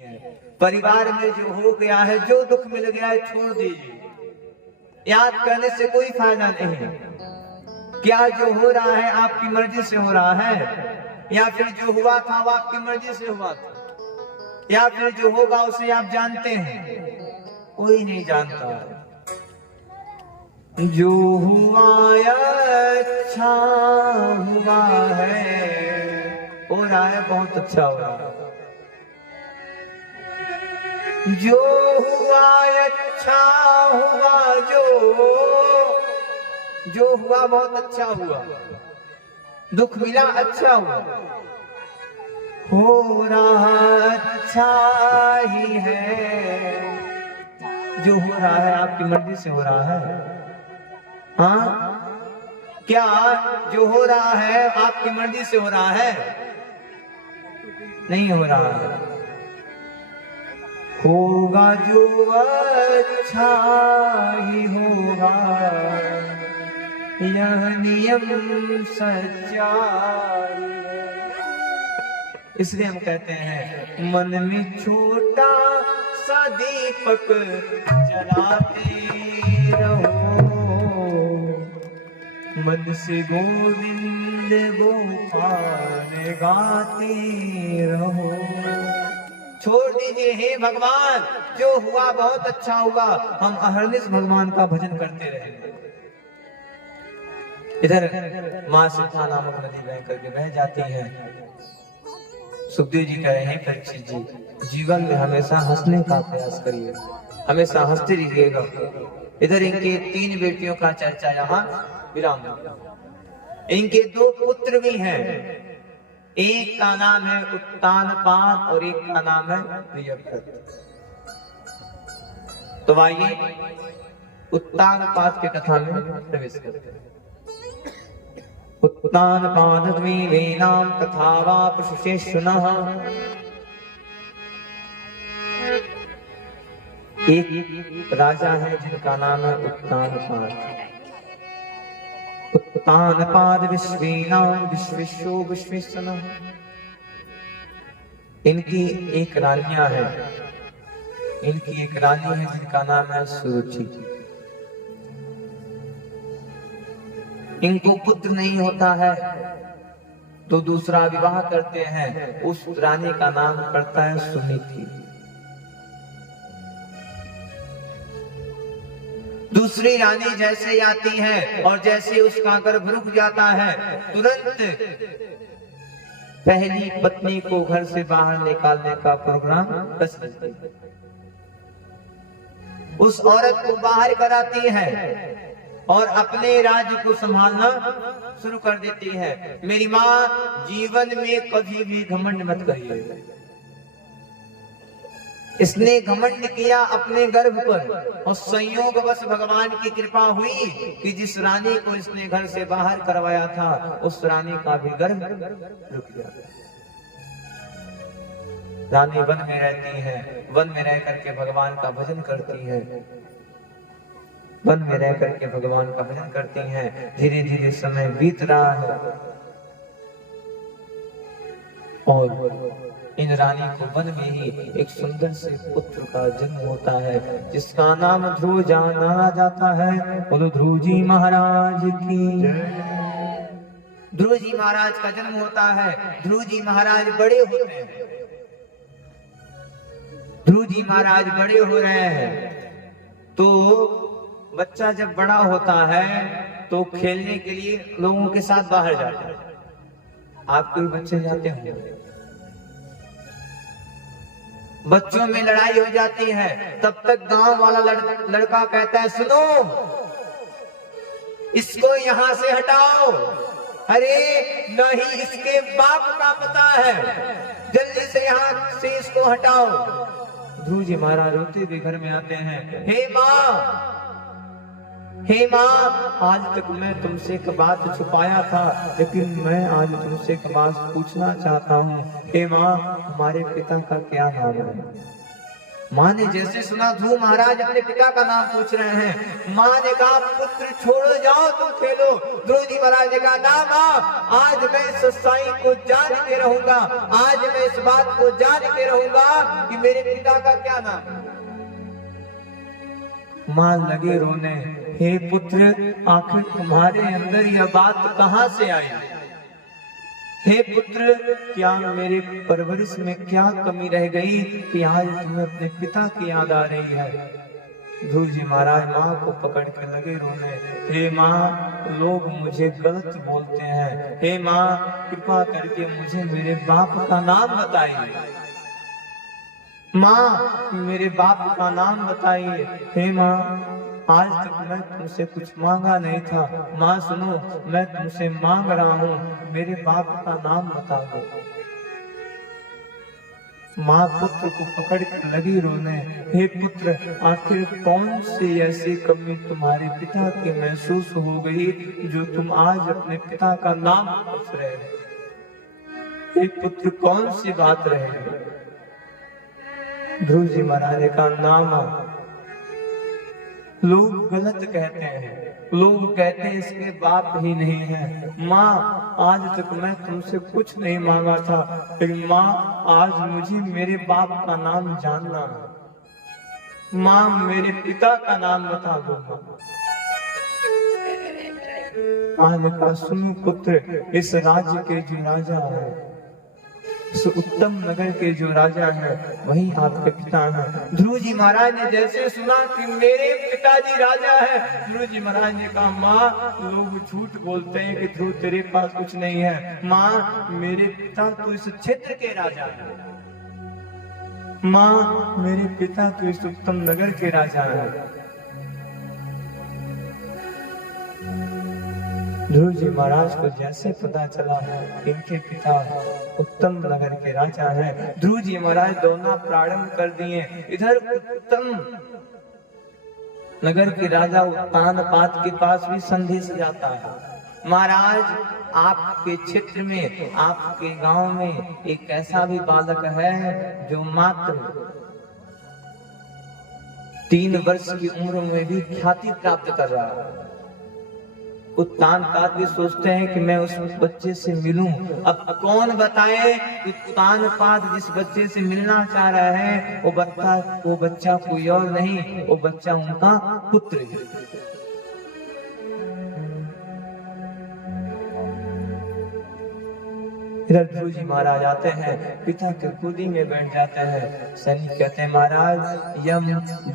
परिवार में जो हो गया है, जो दुख मिल गया है, छोड़ दीजिए। याद करने से कोई फायदा नहीं है। क्या जो हो रहा है आपकी मर्जी से हो रहा है, या फिर जो हुआ था वो आपकी मर्जी से हुआ था, या फिर जो होगा उसे आप जानते हैं? कोई नहीं जानता। जो हुआ अच्छा हुआ है, हो रहा है, बहुत अच्छा हो रहा है। जो हुआ अच्छा हुआ, जो हुआ बहुत अच्छा हुआ। दुख मिला, अच्छा हुआ। हो रहा अच्छा ही है। जो हो रहा है आपकी मर्जी से हो रहा है। हाँ, क्या जो हो रहा है आपकी मर्जी से हो रहा है? नहीं हो रहा है। होगा जो अच्छा ही होगा, यह नियम सच्चाई है। इसलिए हम कहते हैं, मन में छोटा सा दीपक जलाते रहो, मन से गोविंद गोपाल गाते रहो। छोड़ दीजिए, हे भगवान, जो हुआ बहुत अच्छा हुआ। हम अहरनिश भगवान का भजन करते रहेंगे। इधर माँ सीता नामक नदी बह करके बह जाती है। सुखदेव जी कह रहे हैं, परीक्षित जी, जीवन में हमेशा हंसने का प्रयास करिए, हमेशा हंसते रहिएगा। इधर इनके 3 बेटियों का चर्चा यहाँ विराम। इनके 2 पुत्र भी हैं। एक का नाम है उत्तानपाद और एक का नाम है प्रियव्रत। तो आइए उत्तानपाद की कथा में प्रवेश करते हैं। उत्तानपाद द्विवेनाम कथा वा प्रशुषेषुनः। एक राजा है जिनका नाम है उत्तानपाद। उत्तानपाद विश्वेनाम विश्वेशो विश्वेश्वरः। इनकी एक रानियां है। इनकी एक रानी है जिनका नाम है सुरुचि। इनको पुत्र नहीं होता है तो दूसरा विवाह करते हैं। उस रानी का नाम पड़ता है सुनीति। दूसरी रानी जैसे आती है और जैसे उसका गर्भ रुक जाता है, तुरंत पहली पत्नी को घर से बाहर निकालने का प्रोग्राम रच देती है। उस औरत को बाहर कराती है और अपने राज्य को संभालना शुरू कर देती है। मेरी माँ, जीवन में कभी भी घमंड मत करिए। इसने घमंड किया अपने गर्भ पर, और संयोगवश भगवान की कृपा हुई कि जिस रानी को इसने घर से बाहर करवाया था, उस रानी का भी गर्भ रुक गया। रानी वन में रहती है। वन में रह करके भगवान का भजन करती है। वन में रह करके भगवान का भजन करती हैं। धीरे धीरे समय बीत रहा है और इन रानी को वन में ही एक सुंदर से पुत्र का जन्म होता है, जिसका नाम ध्रुव जाना जाता है। बोलो ध्रुव जी महाराज की जय। ध्रुव जी महाराज का जन्म होता है। ध्रुव जी महाराज बड़े होते हैं। ध्रुव जी महाराज बड़े हो रहे हैं तो बच्चा जब बड़ा होता है तो खेलने के लिए लोगों के साथ बाहर जाता है। आपके भी बच्चे जाते होंगे। बच्चों में लड़ाई हो जाती है, तब तक गांव वाला लड़का कहता है, सुनो, इसको यहां से हटाओ। अरे नहीं, इसके बाप का पता है, जल्दी से यहां से इसको हटाओ। ध्रुव जी महाराज रोते हुए घर में आते हैं। हे माँ, हे माँ, आज तक मैं तुमसे एक बात छुपाया था, लेकिन मैं आज तुमसे एक बात पूछना चाहता हूँ। हे माँ, हमारे पिता का क्या नाम है? माँ ने जैसे सुना ध्रुव महाराज अपने पिता का नाम पूछ रहे हैं, माँ ने कहा पुत्र छोड़ो जाओ तुम खेलो। ध्रुव जी महाराज ने कहा ना माँ, आज मैं इस सच्चाई को जान के रहूंगा, आज मैं इस बात को जान के रहूंगा कि मेरे पिता का क्या नाम। माँ लगे रोने, हे पुत्र आखिर तुम्हारे अंदर यह बात कहाँ से आई? हे पुत्र क्या मेरे परवरिश में क्या कमी रह गई कि आज तुम्हें अपने पिता की याद आ रही है? ध्रुव जी महाराज माँ को पकड़ के लगे रोने, हे माँ लोग मुझे गलत बोलते हैं, हे माँ कृपा करके मुझे मेरे बाप का नाम बताइए, माँ मेरे बाप का नाम बताइए। हे माँ आज तक मैं तुमसे कुछ मांगा नहीं था, माँ सुनो मैं तुमसे मांग रहा हूँ, मेरे बाप का नाम बता दो। माँ पुत्र को पकड़ कर लगी रोने, हे पुत्र आखिर कौन सी ऐसी कमी तुम्हारे पिता की महसूस हो गई जो तुम आज अपने पिता का नाम पूछ रहे हो? हे पुत्र कौन सी बात रह गई? ध्रुव जी महाराज का नाम लोग गलत कहते हैं, लोग कहते हैं इसके बाप ही नहीं है। माँ आज तक मैं तुमसे कुछ नहीं मांगा था, लेकिन माँ आज मुझे मेरे बाप का नाम जानना है, माँ मेरे पिता का नाम बता दो। माँ ने कहा सुनो पुत्र, इस राज्य के जो राजा है, इस उत्तम नगर के जो राजा है वही आपके पिता हैं। ध्रुव जी महाराज ने जैसे सुना कि मेरे पिताजी राजा है, ध्रुव जी महाराज ने कहा माँ लोग झूठ बोलते हैं कि ध्रुव तेरे पास कुछ नहीं है, माँ मेरे पिता तो इस क्षेत्र के राजा है, माँ मेरे पिता तो इस उत्तम नगर के राजा है। ध्रुव जी महाराज को जैसे पता चला इनके पिता उत्तम नगर के राजा हैं, ध्रुव जी महाराज दौड़ना प्रारंभ कर दिए। इधर उत्तम नगर के राजा उत्तानपाद के पास भी संदेश जाता है, महाराज आपके क्षेत्र में आपके गांव में एक ऐसा भी बालक है जो मात्र 3 वर्ष की उम्र में भी ख्याति प्राप्त कर रहा है। उत्तानपाद भी सोचते हैं कि मैं उस बच्चे से मिलूं। अब कौन बताए कि उत्तानपाद जिस बच्चे से मिलना चाह रहा है वो बच्चा कोई और नहीं, वो बच्चा उनका पुत्र है। इधर ध्रुव जी महाराज आते हैं, पिता के गोदी में बैठ जाते हैं। सैनिक कहते हैं महाराज यह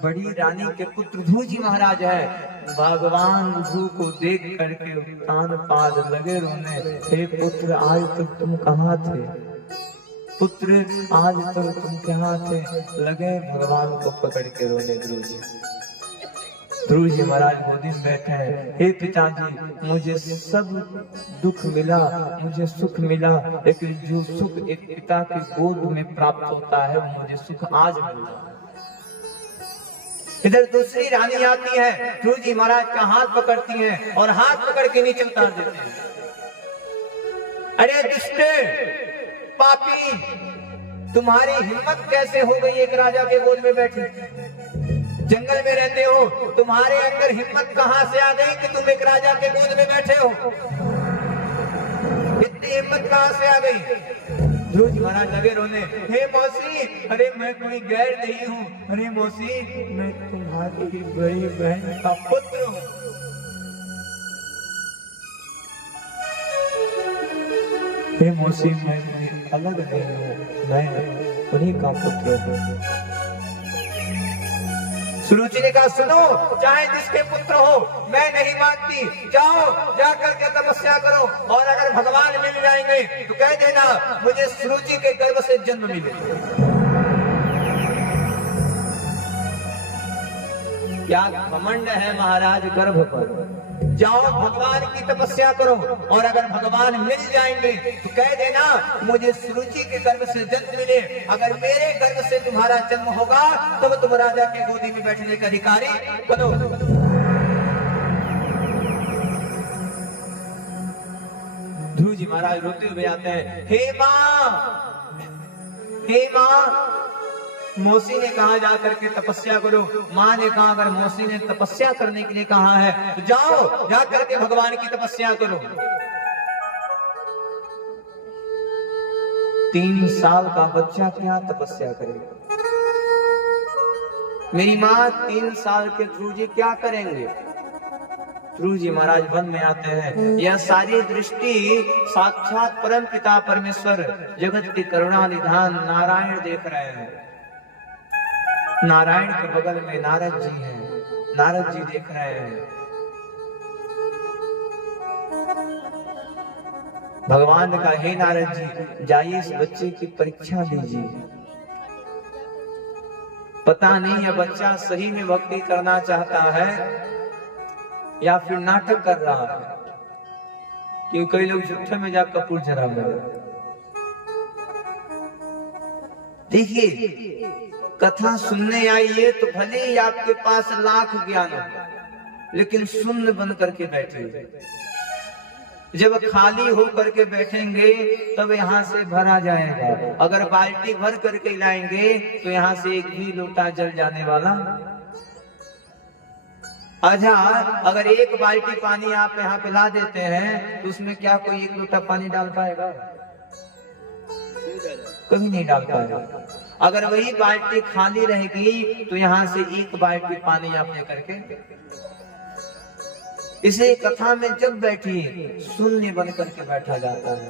बड़ी रानी के पुत्र ध्रुव जी महाराज है। भगवान ध्रुव को देख करके उत्तानपाद लगे रोने, हे पुत्र आज तक तुम कहाँ थे, पुत्र आज तक तुम कहाँ थे? लगे भगवान को पकड़ के रोने ध्रुव जी महाराज गोदी में बैठे हैं, हे पिताजी मुझे सब दुख मिला, मुझे सुख मिला, लेकिन जो सुख एक पिता की गोद में प्राप्त होता है वो मुझे सुख आज मिल रहा है। इधर दूसरी रानी आती है, ध्रुव जी महाराज का हाथ पकड़ती हैं और हाथ पकड़ के नीचे उतार देते हैं। अरे दुष्टे पापी, तुम्हारी हिम्मत कैसे हो गई एक राजा के गोद में बैठी? जंगल में रहते हो, तुम्हारे अंदर हिम्मत कहां से आ गई कि तुम एक राजा के गोद में बैठे हो? इतनी हिम्मत कहां से आ गई? ध्रुव जी महाराज लगे रोने, हे मौसी अरे मैं कोई गैर नहीं हूँ, अरे मौसी मैं तुम्हारी बड़ी बहन का पुत्र हूँ। हे मौसी मैं कोई अलग नहीं हूँ, मैं उन्हीं का पुत्र हूँ। सुरुचि ने कहा सुनो, चाहे जिसके पुत्र हो मैं नहीं मानती, जाओ जाकर के तपस्या करो और अगर भगवान मिल जाएंगे तो कह देना मुझे सुरुचि के गर्भ से जन्म मिले। क्या घमंड है महाराज गर्भ पर? जाओ भगवान की तपस्या करो और अगर भगवान मिल जाएंगे तो कह देना मुझे सुरुचि के गर्भ से जन्म मिले, अगर मेरे गर्भ से तुम्हारा जन्म होगा तब तुम राजा के गोदी में बैठने का अधिकारी बनो। ध्रुव जी महाराज रोते हुए आते हैं, हे माँ मौसी ने कहा जा करके तपस्या करो। माँ ने कहा अगर मौसी ने तपस्या करने के लिए कहा है तो जाओ, जा करके भगवान की तपस्या करो। 3 साल का बच्चा क्या तपस्या करेगा? मेरी माँ 3 साल के ध्रुव जी क्या करेंगे? ध्रुव जी महाराज वन में आते हैं। यह सारी दृष्टि साक्षात परम पिता परमेश्वर जगत की करुणा निधान नारायण देख रहे हैं। नारायण के बगल में नारद जी हैं। नारद जी देख रहे हैं। भगवान ने कहा हे नारद जी, जाइए इस बच्चे की परीक्षा लीजिए। पता नहीं यह बच्चा सही में भक्ति करना चाहता है या फिर नाटक कर रहा है, क्योंकि कई लोग झूठे में जा कपूर जरा गए। देखिए, कथा सुनने आइए तो भले ही आपके पास लाख ज्ञान हो, लेकिन शून्य बन करके बैठे। जब खाली हो करके बैठेंगे तब यहाँ से भरा जाएगा। अगर बाल्टी भर करके लाएंगे तो यहाँ से एक भी लोटा जल जाने वाला। अच्छा, अगर एक बाल्टी पानी आप यहाँ पे ला देते हैं तो उसमें क्या कोई एक लोटा पानी डाल पाएगा? कभी नहीं डाल पाएगा। अगर वही बाल्टी खाली रहेगी तो यहाँ से एक बाल्टी पानी आप लेकर के, इसे कथा में जब बैठी शून्य बन करके बैठा जाता है।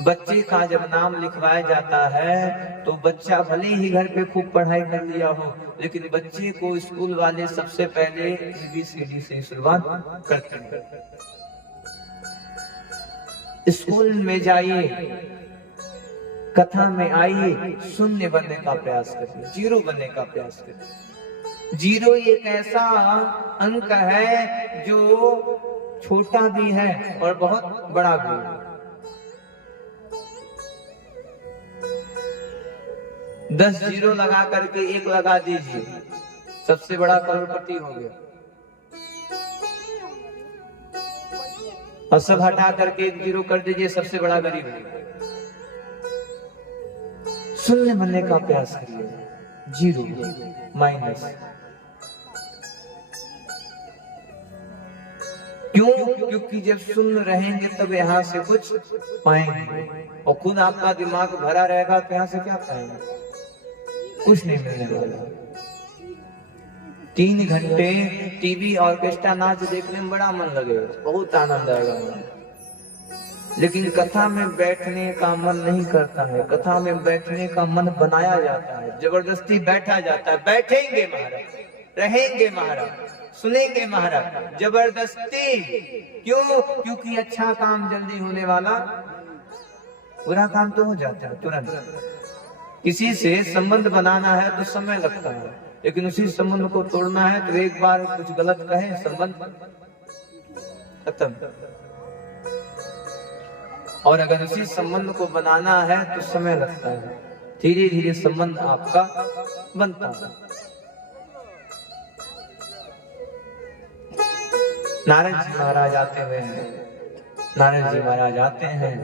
बच्चे का जब नाम लिखवाया जाता है तो बच्चा भले ही घर पे खूब पढ़ाई कर लिया हो, लेकिन बच्चे को स्कूल वाले सबसे पहले ABCD से शुरुआत करते हैं। स्कूल में जाइए, कथा में आइए, शून्य बनने का प्रयास करिए, 0 बनने का प्रयास करिए। 0 एक ऐसा अंक है जो छोटा भी है और बहुत बड़ा भी है। 10 0 लगा करके 1 लगा दीजिए, सबसे बड़ा करोड़पति हो गया। और सब हटा करके 1 0 कर दीजिए, सबसे बड़ा गरीब हो गया। शून्य बनने का प्रयास करिए, 0 माइनस। क्यों? क्योंकि जब शून्य रहेंगे तब यहाँ से कुछ पाएंगे, और खुद आपका दिमाग भरा रहेगा तो यहाँ से क्या पाएंगे? कुछ नहीं मिलने वाला। 3 घंटे टीवी ऑर्केस्ट्रा नाच देखने में बड़ा मन लगेगा, बहुत आनंद आएगा, लेकिन कथा में बैठने का मन नहीं करता है। कथा में बैठने का मन बनाया जाता है, जबरदस्ती बैठा जाता है। बैठेंगे महाराज, रहेंगे महाराज, सुनेंगे महाराज, जबरदस्ती। क्यों? क्योंकि अच्छा काम जल्दी होने वाला, बुरा काम तो हो जाता है तुरंत। किसी से संबंध बनाना है तो समय लगता है, लेकिन उसी संबंध को तोड़ना है तो एक बार कुछ गलत कहे, संबंध खत्म। और अगर उसी संबंध को बनाना है तो समय लगता है, धीरे धीरे संबंध आपका बनता है। नारद जी महाराज आते हुए हैं, नारद जी महाराज आते हैं।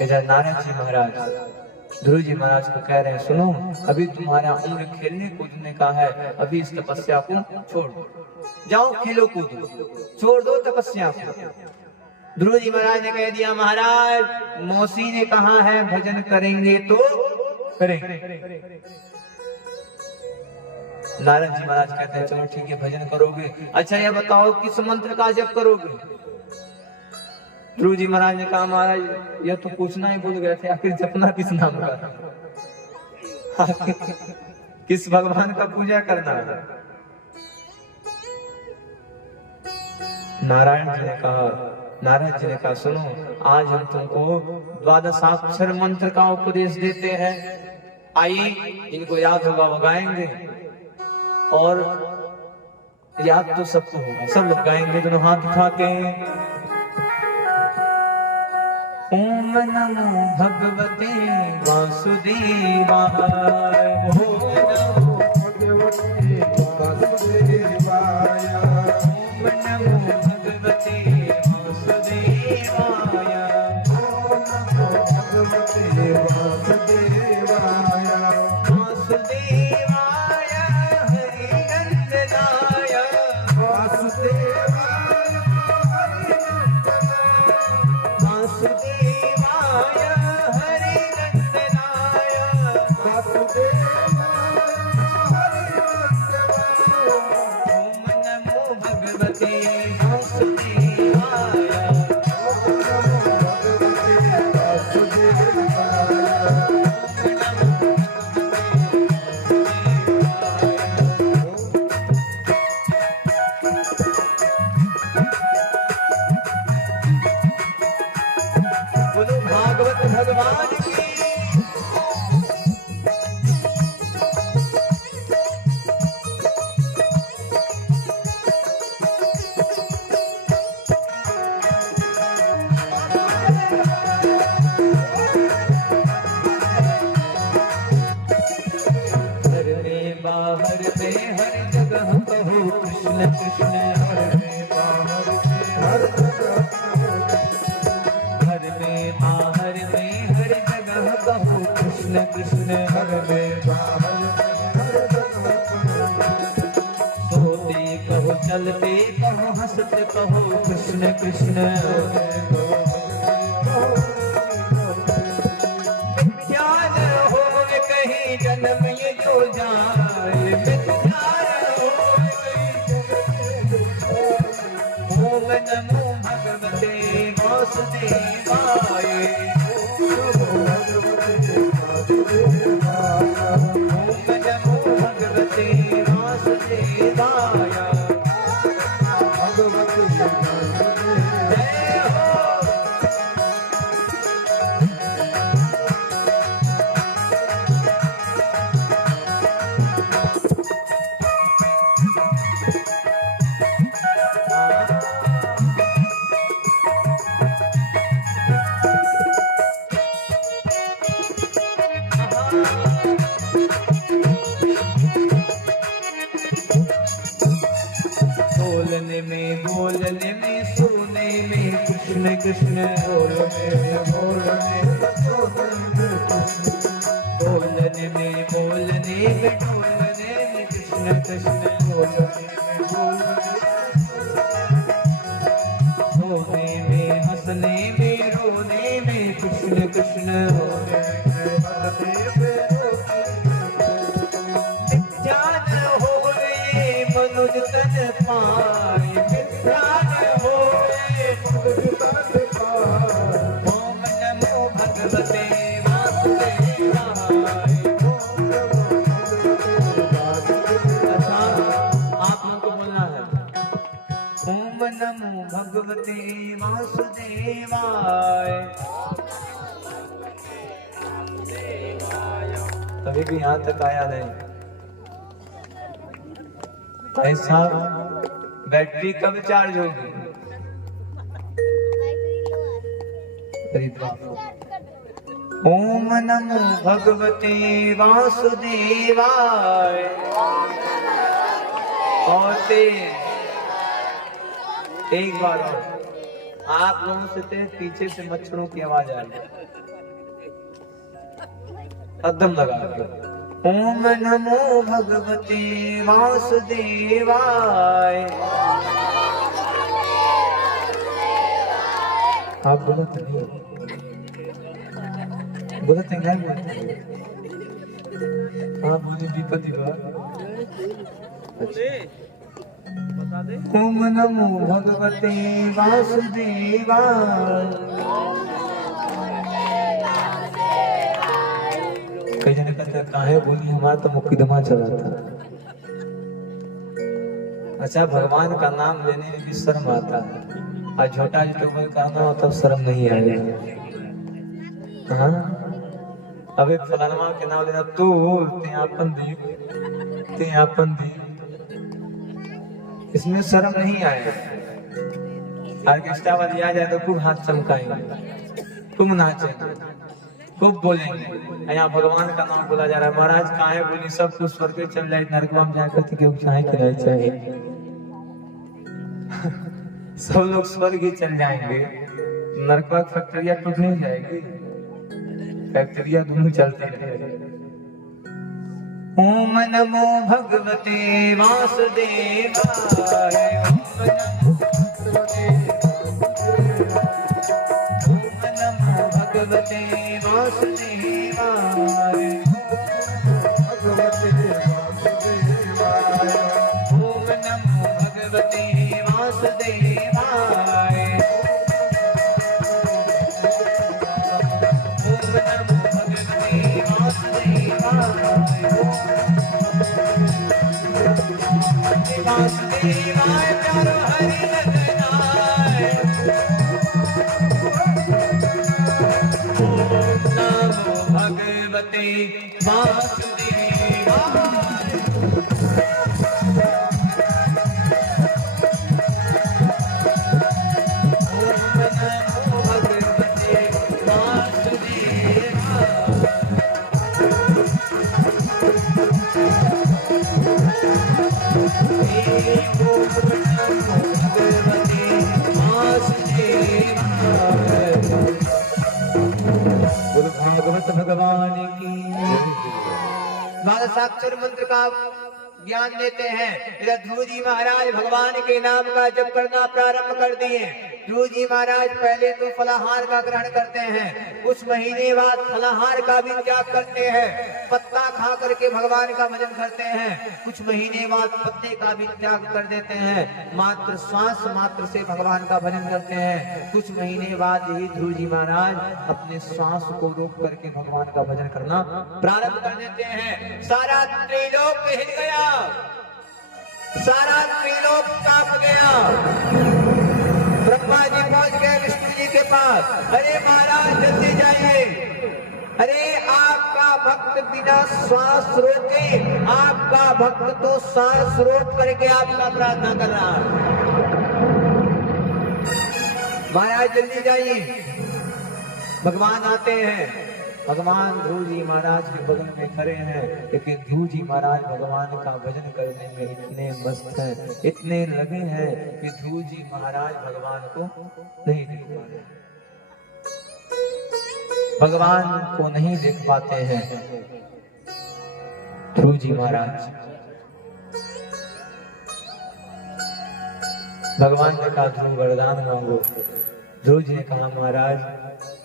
इधर नारद जी महाराज ध्रुव जी महाराज को कह रहे हैं, सुनो, अभी तुम्हारा उम्र खेलने कूदने का है, अभी इस तपस्या को छोड़ दो, जाओ खेलो कूदो, छोड़ दो तपस्या को। ध्रुव जी महाराज ने कह दिया, महाराज मौसी ने कहा है भजन करेंगे तो करेंगे। नारद जी महाराज कहते हैं, चलो ठीक है भजन करोगे। अच्छा ये बताओ किस मंत्र का जप करोगे? ध्रुव जी महाराज ने कहा, महाराज यह तो पूछना ही भूल गए थे, आखिर जपना किस नाम का, किस भगवान का पूजा करना है? नारायण जी ने कहा, नारद जी ने कहा, सुनो, आज हम तुमको 12 मंत्र का उपदेश देते हैं। आइए, इनको याद होगा वो गाएंगे, और याद तो सबको होगा, सब लोग गाएंगे दोनों हाथ उठा के। ओम नमो भगवते वासुदेवाय, ओम नमो भगवते वासुदेवाय, ओम नमो भगवते वासुदेवाय, ओम नमो भगवते वासुदेवाय, वासुदेवाय। बाहर में हर जगह कहो कृष्ण कृष्ण, घर में बाहर में हर जगह, घर में बाहर में हर जगह कहो कृष्ण कृष्ण, घर में बाहर में हर जगह, सोते कहो चलते कहो हंसते कहो कृष्ण कृष्ण, जन्म ये जो जाए ओम नमो भगवते वासुदेवाय, ओम नमो भगवते वासुदेवाय, जय हो। बोलने में सोने में कृष्ण कृष्ण, बोलने में बोलने में बोलने में बोलने में कृष्ण कृष्ण, सोने में हंसने में रोने में कृष्ण कृष्ण, विज्ञान हो रे मनुज तन पाए, विज्ञान हो रे मनुज तन पाए, ओम नमो भगवते वासुदेवाय। अच्छा आप लोगों को बोलना है ओम नमो भगवते वासुदेवाय। कभी भी यहाँ तक आया नहीं भाई साहब, बैटरी कब चार्ज होगी? ओम नमो भगवते वासुदेवाय। और एक बार आप लोगों से पीछे से मच्छरों की आवाज आ रही है, कदम लगा के ओम नमो भगवते वासुदेवाय। आप बोलते नहीं, बोलते नहीं, बोलते आप बोले विपत्ति ओम नमो भगवते वासुदेवाय। कई जने कहते काहे बोली, हमारा तो मुकदमा चला था। अच्छा भगवान का नाम लेने में भी शर्म आता है, और छोटा यूट्यूबर कहना हो तब शर्म नहीं आएगा। हाँ अबे फलानमा के नाम लेना तू त्यापन दी, इसमें शर्म नहीं आएगा। ऑर्केस्ट्रा वाली आ जाए तो खूब हाथ चमकाएंगे, खूब नाचेंगे, खूब बोलेंगे। यहाँ भगवान का नाम बोला जा रहा है, महाराज काहे बोली, सब कुछ स्वर्ग चल जाए, नरकवा में जाकर क्यों चाहे खिलाए चाहे सब लोग स्वर्ग ही चल जाएंगे, नरकवा की फैक्ट्रिया टूट नहीं जाएगी, फैक्ट्रिया दोनों चलते रहे। ओम नमो भगवते वासुदेवाय। ओम नमो भगवते वासुदेवाय। ओम नमो भगवते वासुदेवाय। ओम नमो भगवते वासुदेवाय। वासुदेवाय प्यारो हरि लगनाय। ओम नमो भगवते वासुदेवाय। गुरु भागवत भगवान की द्वादशाक्षर मंत्र का ज्ञान देते हैं। इधर ध्रुव जी महाराज भगवान के नाम का जप करना प्रारंभ कर दिए। ध्रुव जी महाराज पहले तो फलाहार का ग्रहण करते हैं, कुछ महीने बाद फलाहार का भी त्याग करते हैं, पत्ता खा करके भगवान का भजन करते हैं। कुछ महीने बाद पत्ते का भी त्याग कर देते हैं, मात्र श्वास मात्र से भगवान का भजन करते हैं। कुछ महीने बाद ही ध्रुव जी महाराज अपने श्वास को रोक करके भगवान का भजन करना प्रारंभ कर देते हैं। सारा त्रिलोक हिल गया, सारा त्रिलोक कांप गया। ब्रह्मा जी पहुंच गए विष्णु जी के पास। अरे महाराज जल्दी जाइए, अरे आपका भक्त बिना श्वास रोके, आपका भक्त तो श्वास रोक करके आपका प्रार्थना कर रहा है। महाराज जल्दी जाइए। भगवान आते हैं, भगवान ध्रुव जी महाराज के बगल में खड़े हैं, लेकिन ध्रुव जी महाराज भगवान का भजन करने में इतने मस्त हैं, इतने लगे हैं कि ध्रुव जी महाराज भगवान को नहीं देख पा रहे, भगवान को नहीं देख पाते हैं। ध्रुव जी महाराज भगवान ने कहा ध्रुव वरदान मांगो। ध्रुव जी ने कहा महाराज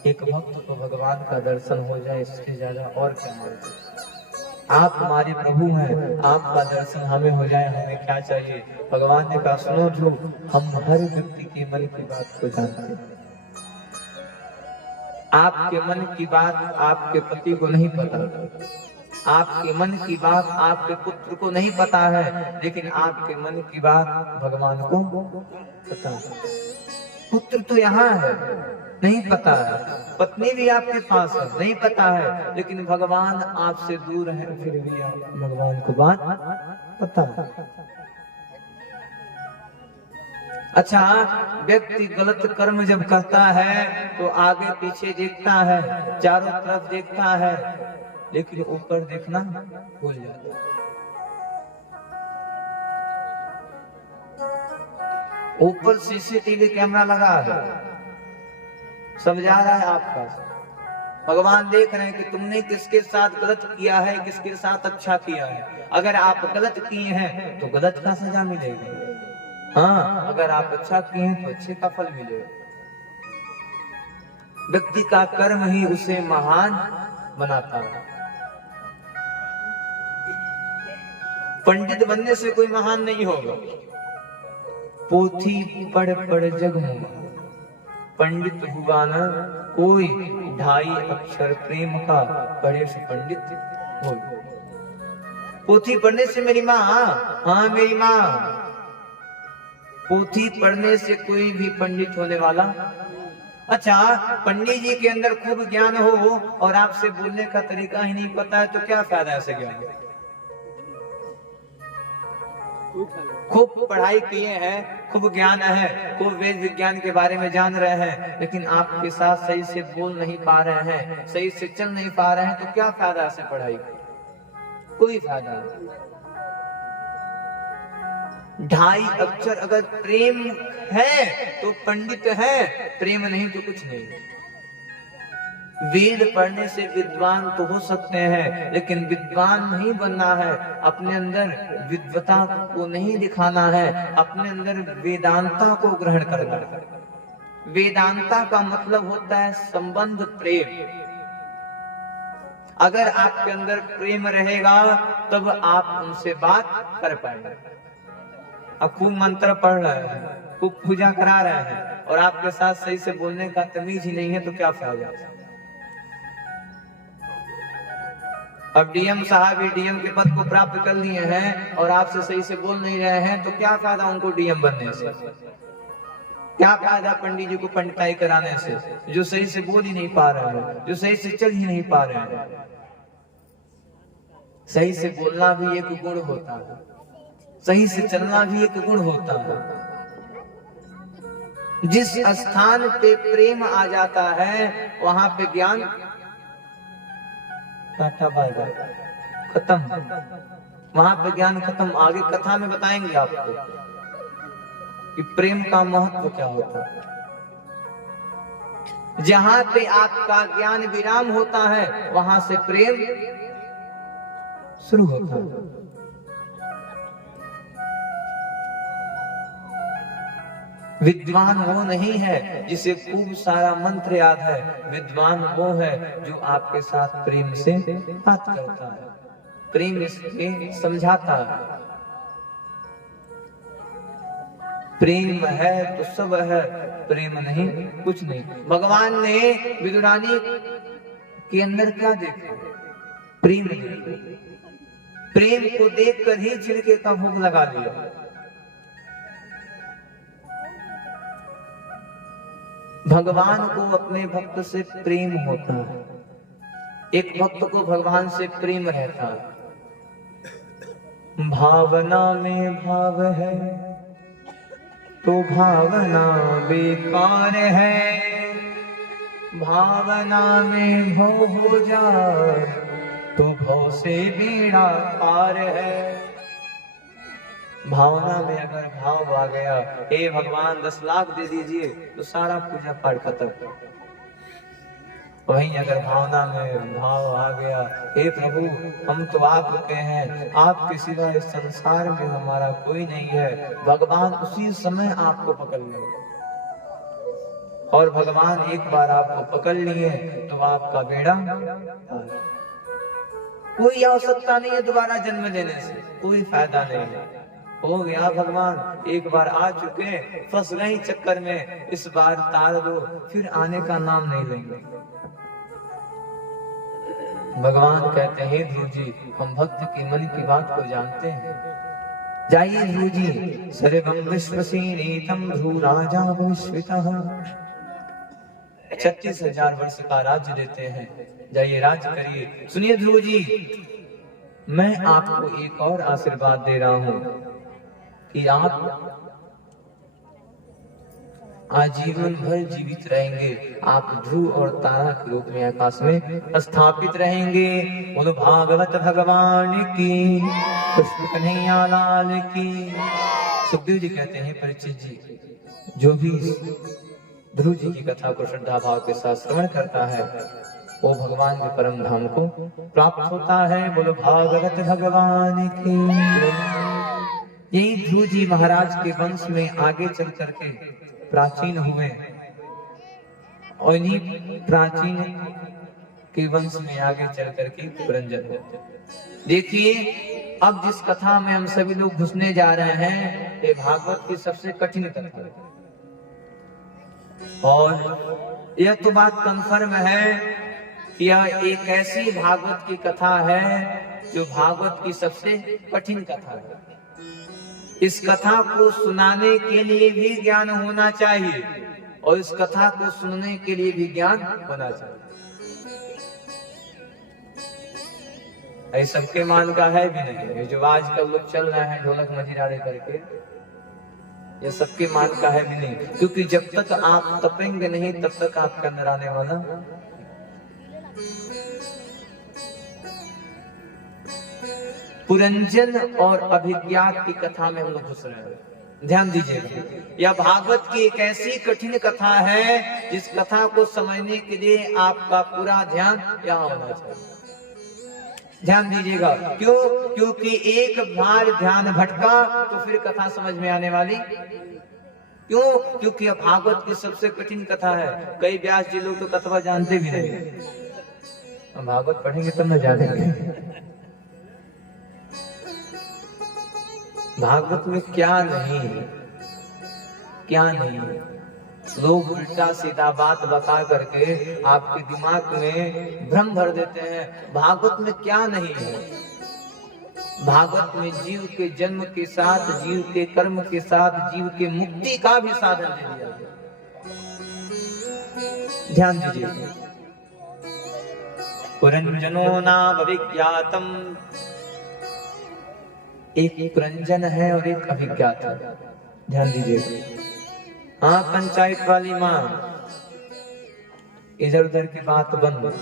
एक भक्त को भगवान का दर्शन हो जाए, इससे ज्यादा और क्या मांगे। आप हमारे प्रभु हैं, आपका दर्शन हमें हो जाए, हमें क्या चाहिए। भगवान ने कहा सुनो ध्रुव, हम हर व्यक्ति के मन की बात को जानते हैं। आपके मन की बात आपके पति को नहीं पता, आपके मन की बात आपके पुत्र को नहीं पता है, लेकिन आपके मन की बात भगवान को पता है। पुत्र तो यहाँ है, नहीं पता है, पत्नी भी आपके पास है, नहीं पता है, लेकिन भगवान आपसे दूर है, फिर भी आप भगवान को बात पता है। अच्छा, व्यक्ति गलत कर्म जब करता है तो आगे पीछे देखता है, चारों तरफ देखता है, लेकिन ऊपर देखना भूल जाता है। ऊपर सीसीटीवी कैमरा लगा है, सब जा रहा है आपका। भगवान देख रहे हैं कि तुमने किसके साथ गलत किया है, किसके साथ अच्छा किया है। अगर आप गलत किए हैं तो गलत का सजा मिलेगा, हाँ, अगर आप अच्छा किए हैं तो अच्छे का फल मिलेगा। व्यक्ति का कर्म ही उसे महान बनाता है। पंडित बनने से कोई महान नहीं होगा। पोथी पढ़ पढ़ जग हुआ, पंडित हुआ न कोई, 2.5 अक्षर प्रेम का पढ़े से पंडित हो। पोथी पढ़ने से मेरी माँ, हाँ मेरी माँ, पोथी पढ़ने से कोई भी पंडित होने वाला। अच्छा, पंडित जी के अंदर खूब ज्ञान हो और आपसे बोलने का तरीका ही नहीं पता है तो क्या फायदा ऐसे ज्ञान। खूब पढ़ाई किए हैं, खूब ज्ञान है, खूब वेद विज्ञान के बारे में जान रहे हैं, लेकिन आपके साथ सही से बोल नहीं पा रहे हैं, सही से चल नहीं पा रहे हैं, तो क्या फायदा ऐसे पढ़ाई, कोई फायदा नहीं। 2.5 अक्षर अगर प्रेम है तो पंडित है, प्रेम नहीं तो कुछ नहीं। वेद पढ़ने से विद्वान तो हो सकते हैं, लेकिन विद्वान नहीं बनना है, अपने अंदर विद्वता को नहीं दिखाना है, अपने अंदर वेदांता को ग्रहण करना है। वेदांता का मतलब होता है संबंध, प्रेम। अगर आपके अंदर प्रेम रहेगा तब आप उनसे बात कर पाएंगे। अब खूब मंत्र पढ़ रहे हैं, खूब पूजा करा रहे हैं और आपके साथ सही से बोलने का तमीज ही नहीं है तो क्या फायदा। अब डीएम साहब भी डीएम के पद को प्राप्त कर लिए हैं और आपसे सही से बोल नहीं रहे हैं तो क्या फायदा उनको डीएम बनने से, क्या फायदा पंडित जी को पंडिताई कराने से, जो सही से बोल ही नहीं पा रहे हैं, जो सही से चल ही नहीं पा रहे हैं। सही से बोलना भी एक गुण होता है, सही से चलना भी एक गुण होता है। जिस स्थान पे प्रेम आ जाता है वहां पे ज्ञान टाटा बाय बाय खत्म। वहां पे ज्ञान खत्म। आगे कथा में बताएंगे आपको कि प्रेम का महत्व क्या होता है। जहां पे आपका ज्ञान विराम होता है वहां से प्रेम शुरू होता है। विद्वान वो नहीं है जिसे खूब सारा मंत्र याद है, विद्वान वो है जो आपके साथ प्रेम से बात करता है, प्रेम से समझाता है। प्रेम है तो सब है, प्रेम नहीं कुछ नहीं। भगवान ने विदुरानी के अंदर क्या देखा? प्रेम देखा। प्रेम को देखकर ही छिड़के का भोग लगा लिया। भगवान को अपने भक्त से प्रेम होता है। एक भक्त को भगवान से प्रेम रहता है। भावना में भाव है तो भावना बेकार है, भावना में भव हो जाए तो भव से बेड़ा पार है। भावना में अगर भाव आ गया, हे भगवान 10 लाख दे दीजिए, तो सारा पूजा पाठ खत्म। वहीं अगर भावना में भाव आ गया, हे प्रभु हम तो आपके हैं, आपके सिवा इस संसार में हमारा कोई नहीं है, भगवान उसी समय आपको पकड़ लेंगे। और भगवान एक बार आपको पकड़ लिए तो आपका बेड़ा, कोई आवश्यकता नहीं है दोबारा जन्म लेने से, कोई फायदा नहीं है। हो गया भगवान, एक बार आ चुके, फंस गए चक्कर में, इस बार तार दो, फिर आने का नाम नहीं लेंगे। भगवान कहते हैं ध्रुव जी, हम भक्त के मन की बात को जानते हैं। जाइए ध्रुव जी, सर्वं विश्वसेनीतं ध्रुव राजा विश्वितः, 36,000 वर्ष का राज्य देते हैं, जाइए राज्य करिए। सुनिए ध्रुव जी, मैं आपको एक और आशीर्वाद दे रहा हूं कि आप आजीवन भर जीवित रहेंगे, आप ध्रुव और तारा के रूप में आकाश में स्थापित रहेंगे। बोलो भागवत भगवान की, कृष्ण कन्हैया लाल की। सुखदेव जी कहते हैं परीक्षित जी, जो भी ध्रुव जी की कथा को श्रद्धा भाव के साथ श्रवण करता है वो भगवान के परम धाम को प्राप्त होता है। बोलो भागवत भगवान की। यही ध्रुव जी महाराज के वंश में आगे चल करके प्राचीन हुए, और इन्हीं प्राचीन के वंश में आगे चल करके पुरंजन हुए। देखिए अब जिस कथा में हम सभी लोग घुसने जा रहे हैं, ये भागवत की सबसे कठिन कथा है। और यह तो बात कंफर्म है कि यह एक ऐसी भागवत की कथा है जो भागवत की सबसे कठिन कथा है। इस कथा को सुनाने के लिए भी ज्ञान होना चाहिए, और इस कथा को सुनने के लिए भी ज्ञान होना चाहिए। ये सबके मान का है भी नहीं। ये जो आजकल लोग चल रहे हैं ढोलक मजीरा करके, ये सबके मान का है भी नहीं, क्योंकि जब तक आप तपेंगे नहीं तब तक आपके अंदर आने वाला। पुरंजन और अभिज्ञात की कथा में हम लोग घुस रहे हैं। ध्यान दीजिएगा, यह भागवत की एक ऐसी कठिन कथा है जिस कथा को समझने के लिए आपका पूरा ध्यान यहाँ होना चाहिए। ध्यान दीजिएगा, क्यों? क्योंकि एक बार ध्यान भटका तो फिर कथा समझ में आने वाली। क्यों? क्योंकि यह भागवत की सबसे कठिन कथा है। कई व्यास जी लोग तो कथा जानते भी नहीं, भागवत पढ़ेंगे तब न जानेंगे भागवत में क्या नहीं है, क्या नहीं है। लोग उल्टा सीधा बात बता करके आपके दिमाग में भ्रम भर देते हैं। भागवत में क्या नहीं है? भागवत में जीव के जन्म के साथ, जीव के कर्म के साथ, जीव के मुक्ति का भी साधन दे दिया गया। ध्यान दीजिए, पुरंजनो नाम अभिज्ञातम, एक पुरंजन है और एक अभिज्ञात है। ध्यान दीजिए। हाँ, पंचायत वाली माँ, इधर उधर की बात बंद।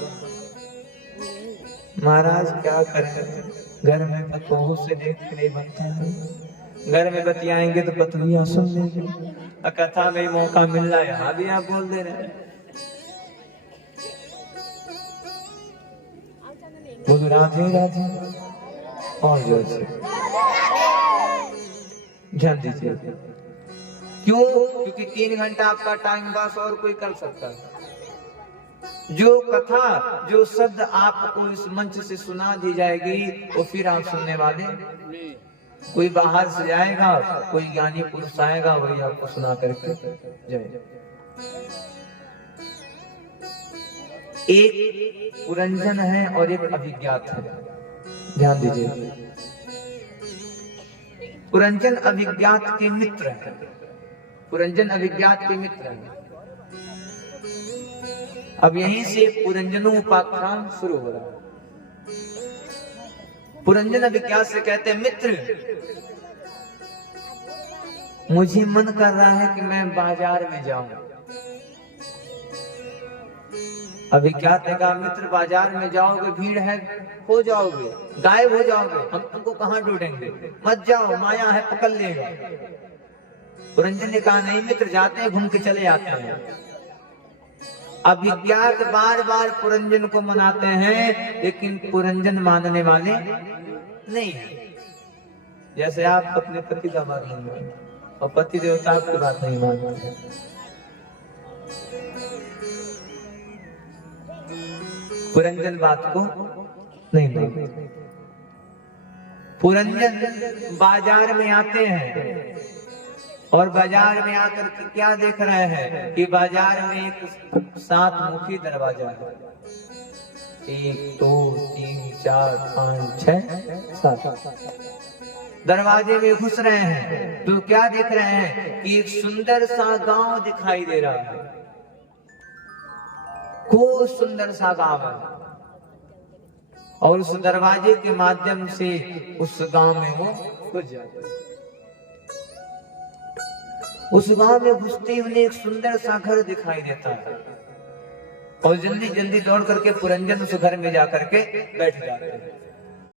महाराज क्या करें, घर में पतोहू से देख के नहीं बनता है, घर में बतियाएंगे तो पतोहिया सुन लेंगे। कथा में मौका मिल रहा है, यहाँ भी आप बोल दे रहे हैं। बोलो राधे राधे और जोर से ध्यान दीजिए। क्यों? क्योंकि 3 घंटा आपका टाइम पास और कोई कर सकता है। जो कथा, जो शब्द आपको इस मंच से सुना दी जाएगी वो फिर आप सुनने वाले, कोई बाहर से जाएगा, कोई ज्ञानी पुरुष आएगा, वही आपको सुना करके जाएगा। एक पुरंजन है और एक अभिज्ञात है, ध्यान दीजिए। पुरंजन अभिज्ञात के मित्र है, पुरंजन अभिज्ञात के मित्र है। अब यहीं से पुरंजनोपाख्यान शुरू हो रहा है। पुरंजन अभिज्ञात से कहते हैं, मित्र मुझे मन कर रहा है कि मैं बाजार में जाऊं। अभिज्ञात ने कहा, मित्र बाजार में जाओगे, भीड़ है, हो जाओगे, गायब हो जाओगे, हम तुमको कहां ढूंढेंगे, मत जाओ, माया है, पकड़ लेगा। पुरंजन ने कहा, नहीं मित्र, जाते हैं, घूम के चले आते हैं। अभिज्ञात बार बार पुरंजन को मनाते हैं, लेकिन पुरंजन मानने वाले नहीं है। जैसे आप अपने पति का बात नहीं मानते और पति देवता की बात नहीं मानते। पुरंजन बात को नहीं मानते। पुरंजन बाजार में आते हैं और बाजार में आकर के क्या देख रहे हैं कि बाजार में एक 7 मुखी दरवाजा है। 1 2 3 4 5 6 7 दरवाजे में घुस रहे हैं तो क्या देख रहे हैं कि एक सुंदर सा गांव दिखाई दे रहा है। खूब सुंदर सा गांव है और उस दरवाजे के माध्यम से उस गांव में वो घुस जाते हैं। उस गांव में घुसते ही उन्हें एक सुंदर सा घर दिखाई देता है और जल्दी जल्दी दौड़ करके पुरंजन उस घर में जाकर के बैठ जाते हैं।